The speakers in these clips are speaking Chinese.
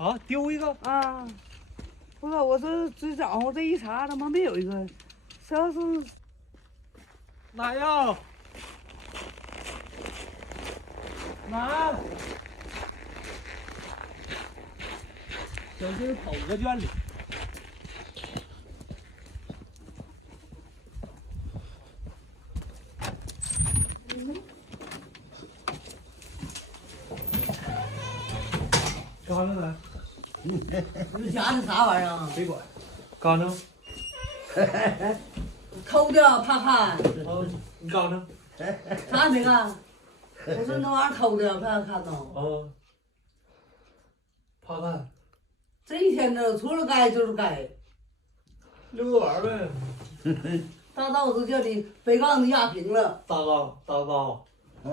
啊，丢一个啊！不是，我这早上这一查，他妈没有一个，这要是哪样？拿，小心跑鹅圈里。干啥呢？你家的啥玩意儿啊？别管。干啥呢？偷的，怕看。你干啥？啥没干？我说那玩意儿偷的，怕看到。怕看。这一天呢，除了该就是该。溜着玩呗。大道都叫你北杠子压平了，大高。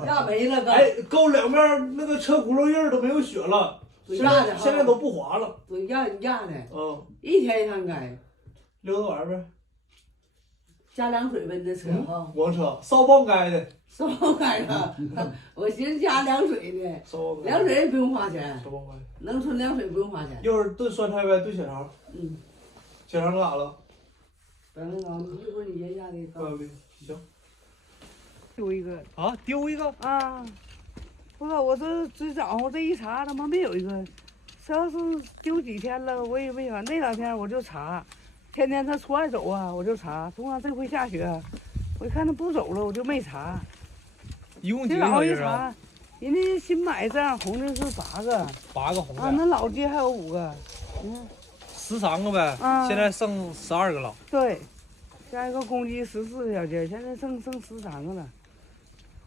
压没了，哎，沟两边那个车轱辘印儿都没有血了，现在都不滑了。对，压的。一天一趟该。溜着玩呗。加凉水呗，你这车哈。我车烧棒该的。烧开了，我寻思加凉水呢。烧凉水也不用花钱，烧棒该。能纯凉水不用花钱。一会儿炖酸菜呗，炖血肠。血肠搁哪了？等那个一会儿你爷家的。行。丢一个啊，丢一个啊！不是，我这早上这一查，他妈没有一个，这要是丢几天了，我也没法。那两天我就查，天天他出外走啊，我就查。通常这回下雪，我一看他不走了，我就没查。一共几这老个小人一查，人家新买这样红的是8个？8个红的。啊，那老街还有5个，你看。13个呗，现在剩12个了。对，加一个公鸡14个小鸡，现在剩13个了。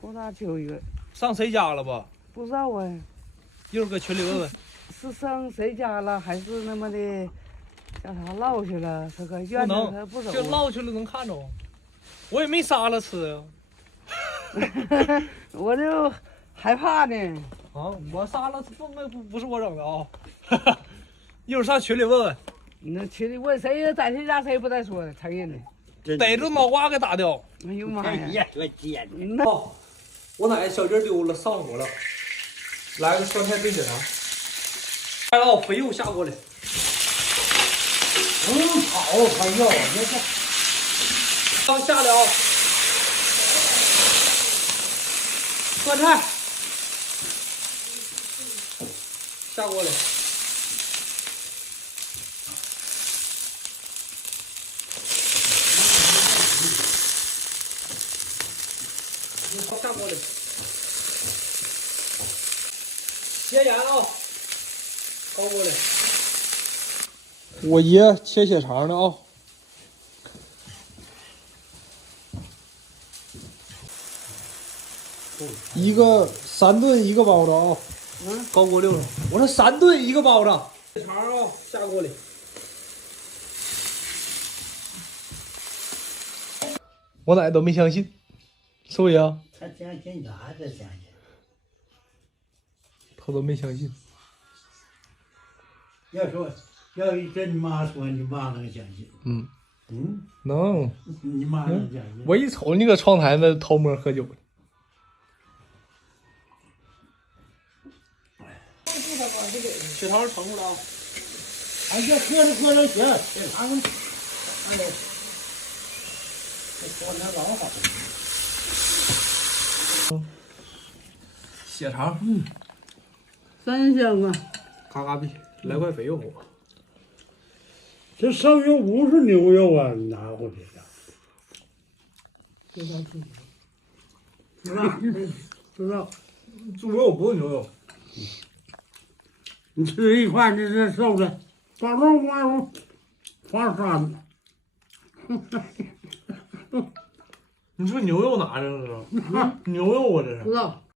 后大丢一个。上谁家了吧？不知道啊。一会儿搁群里问问。是上谁家了，还是那么的叫啥落去了？这个院子他不走。就落去了能看着。我也没杀了吃呀。我就害怕呢。我杀了不是我整的啊。一会儿上群里问问。你那群里问谁在谁家，谁不带说的，承认的。逮着脑瓜给打掉。哎呦妈呀！我天！我奶小鸡丢了，上火了。来个酸菜炖血肠。来了，肥肉下锅里。好，朋友，你看。刚下了。酸菜。下锅里。下锅里。咸盐啊，高锅里。我爷切血肠呢啊。一个3顿1个包子啊。高锅溜上。我说3顿1个包子。血肠啊，下锅里。我奶都没相信，是不是呀？他相信啥？这相信？他都没相信。要跟你妈说，你妈能相信？能。你妈能相信？我一瞅你搁窗台那偷摸喝酒呢。血肠盛出来啊！哎呀，喝着行，血肠，哎呦，这酸菜老好。血肠3香啊！嘎嘎逼，来块肥肉。这剩下不是牛肉啊，你拿回去的。知道。猪肉不是牛肉。你吃一块，这瘦的，把肉发酸。你说牛肉哪着呢？牛肉啊，这是。知道。